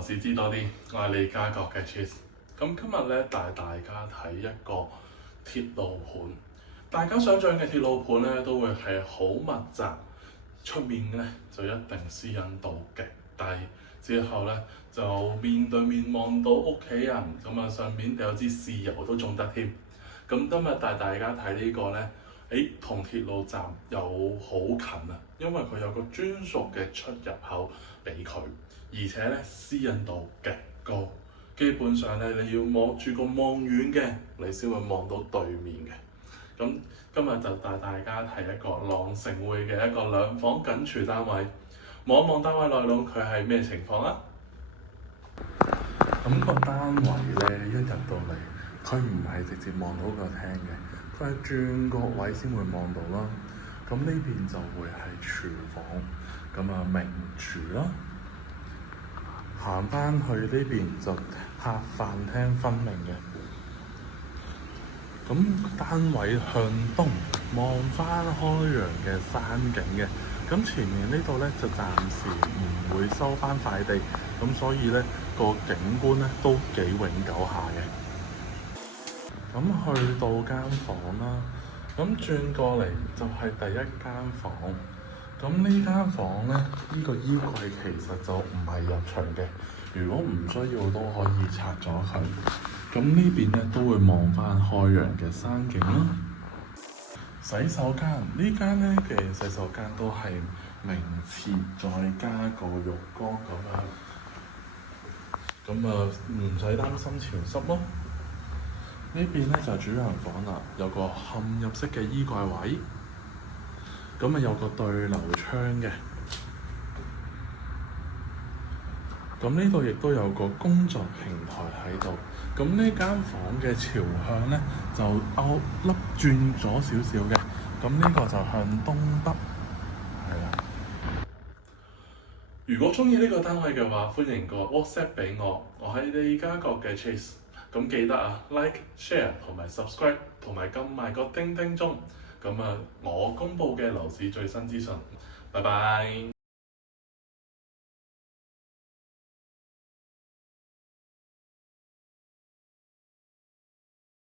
樓市知多啲，我係利嘉閣嘅 Cheese。咁今日咧帶大家睇一個鐵路盤。大家想象嘅鐵路盤咧都會係好密集，出面咧就一定私隱度極低，之後咧就面對面望到屋企人，咁啊上面有支豉油都種得添。咁今日帶大家睇呢個咧，同鐵路站又好近啊，因為佢有個專屬嘅出入口俾佢，而且咧私隱度極高，基本上咧你要望住個望遠嘅，你先會望到對面嘅。咁今日就帶大家睇一個朗城匯嘅一個兩房緊廚單位，望一望單位內籠佢係咩情況啊？咁個單位咧一入到嚟，佢唔係直接望到個廳嘅，佢係轉個位先會望到啦。咁呢邊就會係廚房，咁啊明廚啦。行翻去呢邊就客飯廳分明嘅。咁單位向東望翻開揚嘅山景嘅，咁前面呢度咧就暫時唔會收翻塊地，咁所以咧個景觀咧都幾永久下嘅。咁去到間房啦，咁轉過嚟就係第一間房。咁呢間房咧，呢個衣櫃其實就唔係入場嘅，如果唔需要都可以拆咗佢。咁呢邊咧都會望翻開揚嘅山景啦。洗手間呢間咧嘅洗手間都係明廁，再加個浴缸咁啊唔使擔心潮濕咯。呢邊咧就係主人房啦，有個嵌入式嘅衣櫃位，咁啊有個對流窗嘅。咁呢度亦都有個工作平台喺度。咁呢間房嘅朝向咧就凹轉咗少少嘅。咁呢個就向東北，係啦。如果中意呢個單位嘅話，歡迎個 WhatsApp 俾我，我係利嘉閣嘅 Cheese。咁記得啊 ，like、share 同埋 subscribe， 同埋撳埋個叮叮鐘。咁啊，我公佈嘅樓市最新資訊。拜拜。